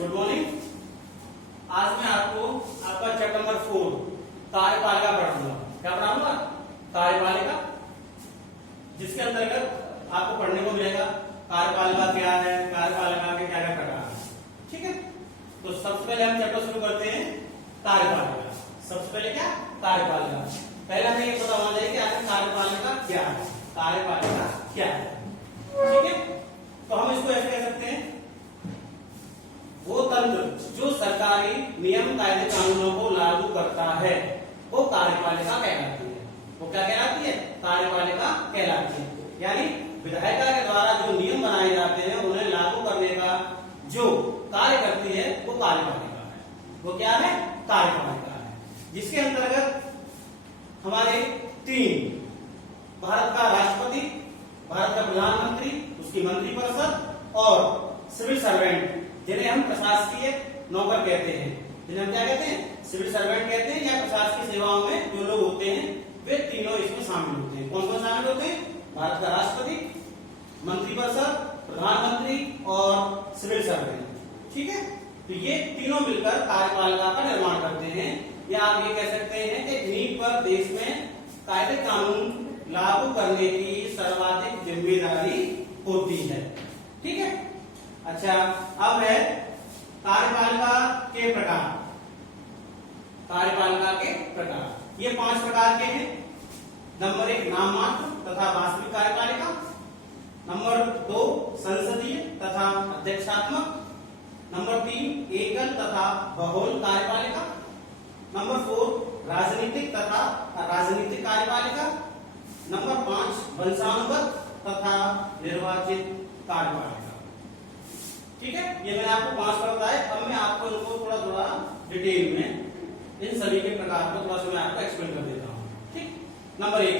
Good morning. आज मैं आपको आपका चैप्टर नंबर 4 कार्यपालिका पढ़ाऊंगा। क्या पढ़ाऊंगा? कार्यपालिका, जिसके अंतर्गत आपको पढ़ने को मिलेगा कार्यपालिका क्या है, कार्यपालिका के क्या क्या प्रकार है। ठीक है, तो सबसे पहले हम चैप्टर शुरू करते हैं कार्यपालिका। सबसे पहले क्या? कार्यपालिका। पहले हमें ये पता होना चाहिए कि आखिर कार्यपालिका क्या है। कार्यपालिका क्या है? ठीक है, तो हम इसको ऐसे कह सकते हैं, वो तंत्र जो सरकारी नियम कायदे कानूनों को लागू करता है वो कार्यपालिका कहलाती है। वो क्या कहलाती है? कार्यपालिका कहलाती है। यानी विधायिका के द्वारा जो नियम बनाए जाते हैं उन्हें लागू करने का जो कार्य करती है वो कार्यपालिका है। वो क्या है? कार्यपालिका है, जिसके अंतर्गत हमारे 3 भारत का राष्ट्रपति, भारत का प्रधानमंत्री, उसकी मंत्रिपरिषद और सिविल सर्वेंट, जिन्हें हम प्रशासकीय नौकर कहते हैं, जिन्हें हम क्या कहते हैं? सिविल सर्वेंट कहते हैं, या प्रशासकीय सेवाओं में जो लोग होते हैं वे तीनों इसमें शामिल होते हैं। कौन कौन शामिल होते हैं? भारत का राष्ट्रपति, मंत्रिपरिषद, प्रधानमंत्री और सिविल सर्वेंट। ठीक है, तो ये तीनों मिलकर कार्यपालिका का निर्माण करते हैं, या आप ये कह सकते हैं कि इन्हीं पर देश में कायदे कानून लागू करने की सर्वाधिक जिम्मेदारी होती है। ठीक है, अच्छा, अब है कार्यपालिका के प्रकार। कार्यपालिका के प्रकार ये 5 प्रकार के हैं। नंबर 1 नाम मात्र तथा वास्तविक कार्यपालिका। नंबर 2 संसदीय तथा अध्यक्षात्मक। नंबर 3 एकल तथा बहुल कार्यपालिका। नंबर 4 राजनीतिक तथा अराजनीतिक कार्यपालिका। नंबर 5 वंशानुगत तथा निर्वाचित कार्यपालिका। ठीक है, ये मैंने आपको 5 पर बताया। अब मैं आपको इनको थोड़ा थोड़ा डिटेल में इन सभी के प्रकार को थोड़ा सा मैं आपको एक्सप्लेन कर देता हूँ। ठीक, नंबर 1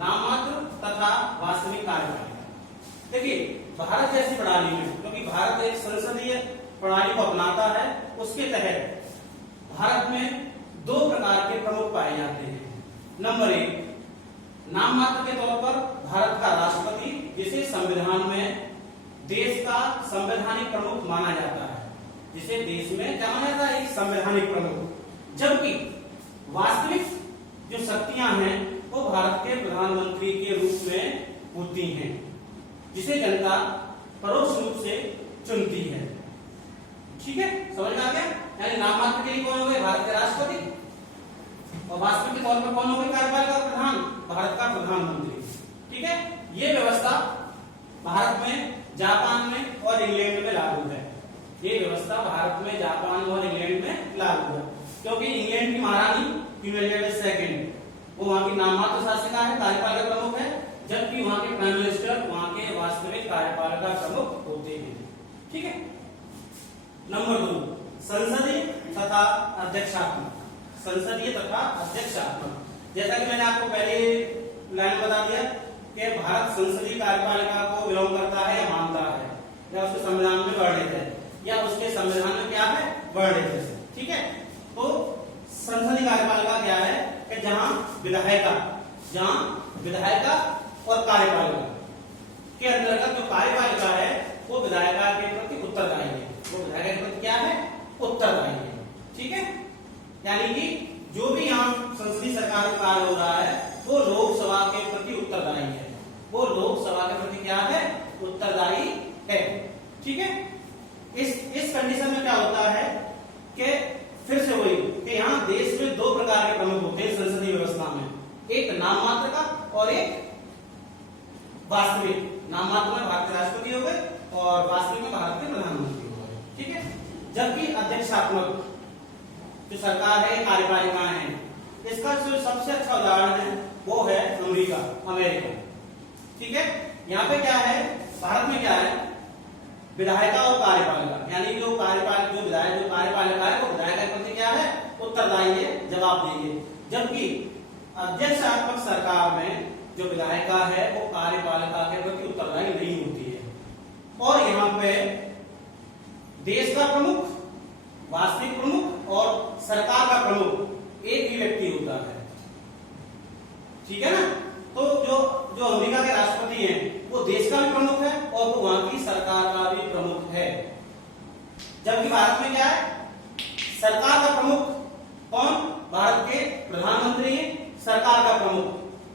नाम मात्र तथा वास्तविक कार्यपालिका। देखिए, भारत जैसी प्रणाली में, क्योंकि भारत एक संसदीय प्रणाली को अपनाता है, उसके तहत भारत में 2 प्रकार के प्रमुख पाए जाते हैं। नंबर 1 नाम मात्र के तौर पर भारत का राष्ट्रपति, जिसे संविधान में देश का संवैधानिक प्रमुख माना जाता है, जिसे देश में क्या माना जाता है? एक संवैधानिक प्रमुख। जबकि वास्तविक जो शक्तियां हैं वो भारत के प्रधानमंत्री के रूप में होती हैं, जिसे जनता परोक्ष रूप से चुनती है। ठीक है, समझ में आ गया? यानी नाम मात्र के लिए कौन हो गए? भारत के राष्ट्रपति, और वास्तविक के तौर पर कौन हो गए? कार्यपालिका प्रधान, भारत का प्रधानमंत्री। ठीक है, ये व्यवस्था भारत में, जापान में और इंग्लैंड में लागू है। ये व्यवस्था भारत में, जापान और इंग्लैंड में लागू है, क्योंकि इंग्लैंड की महारानी क्वीन एलिजाबेथ II वो वहां की नाम मात्र शासिका है, कार्यपालिका प्रमुख है, जबकि वहां के प्राइम मिनिस्टर वहां के वास्तविक कार्यपालिका प्रमुख होते हैं। ठीक है, नंबर 2 संसदीय तथा अध्यक्षात्मक। संसदीय तथा अध्यक्षात्मक, जैसा कि मैंने आपको पहले लाइन बता दिया कि भारत संसदीय कार्यपालिका को बिलोंग करता है या मानता है, या उसके संविधान में वर्णित है, या उसके संविधान में क्या है? वर्णित है। ठीक है, तो संसदीय कार्यपालिका क्या है कि जहां विधायिका और कार्यपालिका के अंतर्गत जो कार्यपालिका है वो विधायिका के प्रति उत्तरदायी है। वो विधायिका के प्रति क्या है? उत्तरदायी है। ठीक है, यानी कि जो भी यहाँ संसदीय सरकार का कार्य हो रहा है वो लोकसभा के प्रति उत्तरदायी है। वो लोकसभा के प्रति क्या है? उत्तरदायी है। ठीक है, इस कंडीशन में क्या होता है कि फिर से वही कि यहाँ देश में 2 प्रकार के प्रमुख होते हैं संसदीय व्यवस्था में, एक नाम मात्र का और एक वास्तविक। नाम मात्र में भारत के राष्ट्रपति हो गए और वास्तविक में भारत के प्रधानमंत्री हो गए। ठीक है, जबकि अध्यक्षात्मक जो सरकार है, कार्यपालिका है, इसका जो सबसे अच्छा उदाहरण है वो है अमेरिका। ठीक है, यहाँ पे क्या है? भारत में क्या है? विधायिका और कार्यपालिका, यानी जो कार्यपालिका है वो विधायिका के प्रति क्या है? उत्तरदायी है, जवाब देंगे। जबकि अध्यक्षात्मक सरकार में जो विधायिका है वो कार्यपालिका के प्रति उत्तरदायी नहीं होती है। और यहाँ पे देश का प्रमुख, वास्तविक प्रमुख और सरकार का प्रमुख एक ही व्यक्ति होता है। ठीक है ना? तो जो अमेरिका के राष्ट्रपति हैं वो देश का भी प्रमुख है और वो वहां की सरकार का भी प्रमुख है। जबकि भारत में क्या है, सरकार का प्रमुख कौन, भारत के प्रधानमंत्री है सरकार का प्रमुख,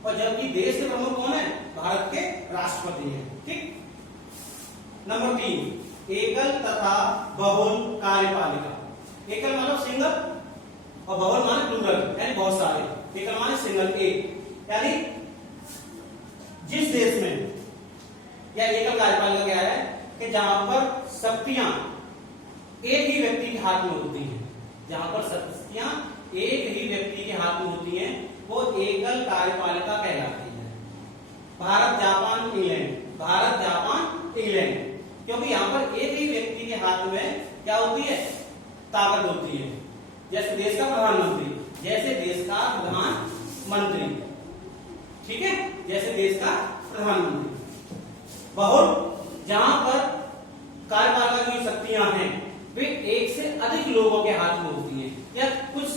और जबकि देश के प्रमुख कौन है, भारत के राष्ट्रपति हैं। ठीक। नंबर 3, एकल तथा बहुल कार्यपालिका। एकल मतलब सिंगल और बहुल माने प्लूरल, यानी बहुत सारे। एकल माने सिंगल, एक, यानी जिस देश में या एकल कार्यपालिका क्या है कि जहां पर शक्तियां एक ही व्यक्ति के हाथ में होती हैं, जहां पर शक्तियां एक ही व्यक्ति के हाथ में होती हैं, वो एकल कार्यपालिका कहलाती है। Bharat, Japan, England, Bharat, Japan, England, क्योंकि यहां पर एक ही व्यक्ति के हाथ में क्या होती है, ताकत होती है। जैसे देश का प्रधानमंत्री, जैसे देश का प्रधानमंत्री, ठीक है, जैसे देश का प्रधानमंत्री। बहुल, जहां पर कार्यपालिका की शक्तियां हैं वे एक से अधिक लोगों के हाथ में होती हैं, या कुछ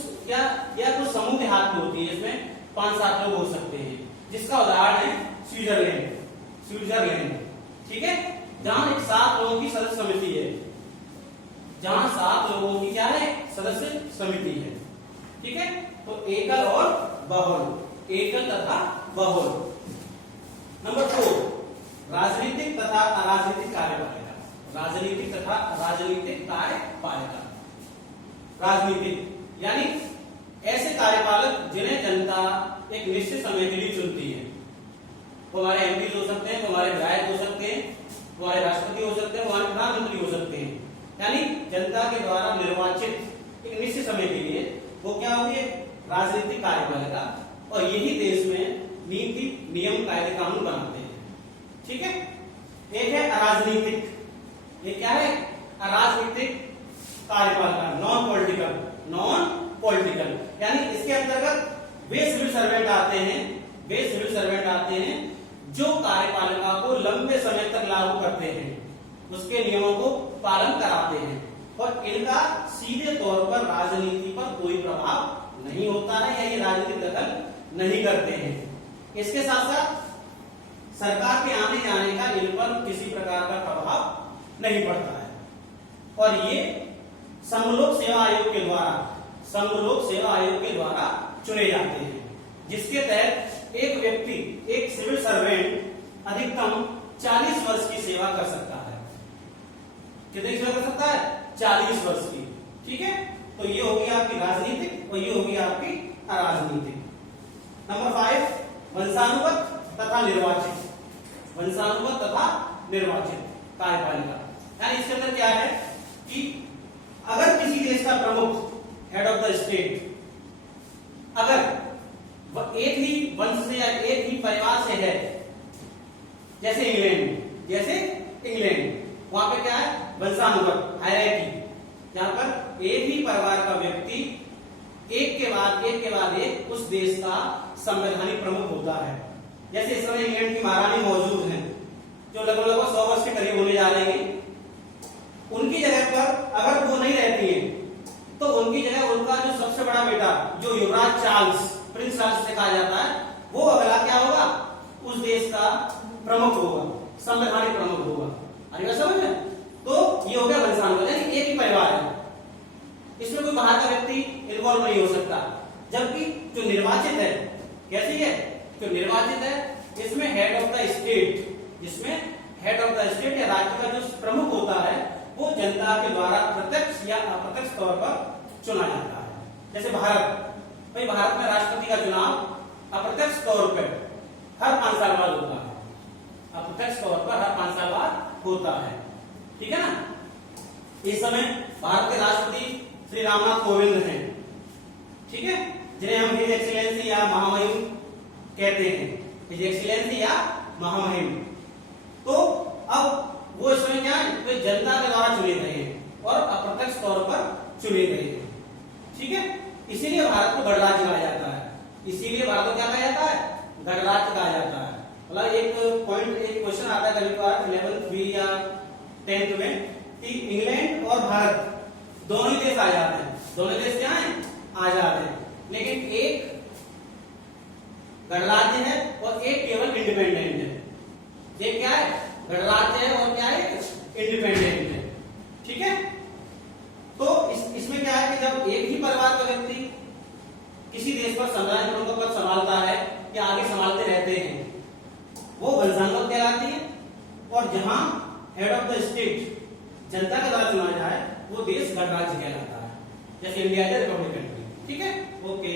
समूह के हाथ में होती है, इसमें 5-7 लोग हो सकते हैं, जिसका उदाहरण है स्विट्जरलैंड, ठीक है, जहां एक 7 लोगों की सदस्य समिति है, जहां 7 लोगों की क्या है, सदस्य समिति है। ठीक है, तो एकल और बहुल, एकल तथा बहुल। नंबर 4, राजनीतिक तथा अराजनीतिक कार्यपालिका। राजनीतिक तथा अराजनीतिक कार्यपालिका। राजनीतिक यानी ऐसे कार्यपालक जिन्हें जनता एक निश्चित समय के लिए चुनती है। वो हमारे एमपी हो सकते हैं, हमारे विधायक हो सकते हैं, हमारे राष्ट्रपति हो सकते हैं, हमारे प्रधानमंत्री हो सकते हैं, यानी जनता के द्वारा निर्वाचित एक निश्चित समय के लिए वो क्या होगी, राजनीतिक कार्यपालिका, और यही देश में नीति, नियम, कायदे, कानून बनाते हैं। ठीक है। एक है अराजनीतिक, ये क्या है, अराजनीतिक कार्यपालिका, नॉन पॉलिटिकल, यानी इसके अंतर्गत वे सिविल सर्वेंट आते हैं जो कार्यपालिका को लंबे समय तक लागू करते हैं, उसके नियमों को पालन कराते हैं, और इनका सीधे तौर पर राजनीति पर कोई प्रभाव नहीं होता है, या ये राजनीतिक दखल नहीं करते हैं। इसके साथ साथ सरकार के आने जाने का इन पर किसी प्रकार का प्रभाव नहीं पड़ता है, और ये समलोक सेवा आयोग के द्वारा चुने जाते हैं, जिसके तहत एक व्यक्ति, एक सिविल सर्वेंट अधिकतम 40 वर्ष की सेवा कर सकता है। कितनी सेवा कर सकता है, 40 वर्ष की। ठीक है, तो ये होगी आपकी राजनीतिक और ये होगी आपकी अराजनीतिक। नंबर 5, वंशानुगत तथा निर्वाचित कार्यपालिका। यानी इसके अंदर क्या है कि अगर किसी देश का प्रमुख, हेड ऑफ द स्टेट, अगर एक ही वंश से या एक ही परिवार से है, जैसे इंग्लैंड, वहां पे क्या है, वंशानुगत, हायरार्की, जहां पर एक ही परिवार का व्यक्ति एक के बाद एक उस देश का संवैधानिक प्रमुख होता है। जैसे इस समय इंग्लैंड की महारानी मौजूद हैं, जो लगभग 100 वर्ष के करीब होने जा रही हैं। उनकी जगह पर अगर वो नहीं रहती हैं, तो उनकी जगह उनका जो सबसे बड़ा बेटा, जो युवराज चार्ल्स, प्रिंस चार्ल्स से कहा जाता है, वो अगला क्या होगा, उस देश का प्रमुख होगा, संवैधानिक प्रमुख होगा। अरे समझ में? तो ये हो गया वंशानुगत, यानी एक ही परिवार है, इसमें कोई बाहर का व्यक्ति इन्वॉल्व नहीं हो सकता। जबकि जो निर्वाचित है, कैसी है, जो निर्वाचित है, इसमें हेड ऑफ द स्टेट या राज्य का जो प्रमुख होता है, वो जनता के द्वारा प्रत्यक्ष या अप्रत्यक्ष तौर पर चुना जाता है। जैसे भारत में राष्ट्रपति का चुनाव अप्रत्यक्ष तौर पर हर 5 साल बाद होता है, अप्रत्यक्ष तौर पर हर 5 साल बाद होता है। ठीक है ना। इस समय भारत के राष्ट्रपति श्री रामनाथ कोविंद हैं, ठीक है, जिन्हें हम हिज एक्सीलेंसी या महामहिम कहते हैं, हिज एक्सीलेंसी या महामहिम। तो अब वो इस समय क्या है, तो जनता के द्वारा चुने गए हैं और अप्रत्यक्ष तौर पर चुने गए हैं। ठीक है, इसीलिए भारत को गणराज्य कहा जाता है, इसीलिए भारत को क्या कहा जाता है, गणराज्य कहा जाता है। मतलब एक क्वेश्चन आता है कभी कभार 11th बी या 10th में कि इंग्लैंड और भारत दोनों ही देश आजाद हैं, दोनों देश क्या हैं, आजाद हैं, लेकिन एक गणराज्य है और एक केवल इंडिपेंडेंट है। ये क्या है, गणराज्य है और क्या है, इंडिपेंडेंट है। ठीक है, पर साम्राज्य प्रमुख पद संभालता है या आगे संभालते रहते हैं वो वंशानुगत कहलाती है। और जहां हेड ऑफ द स्टेट जनता के द्वारा चुना जाए वो देश गणराज्य कहलाता है, जैसे इंडिया इज रिपब्लिक कंट्री। ठीक है, ओके।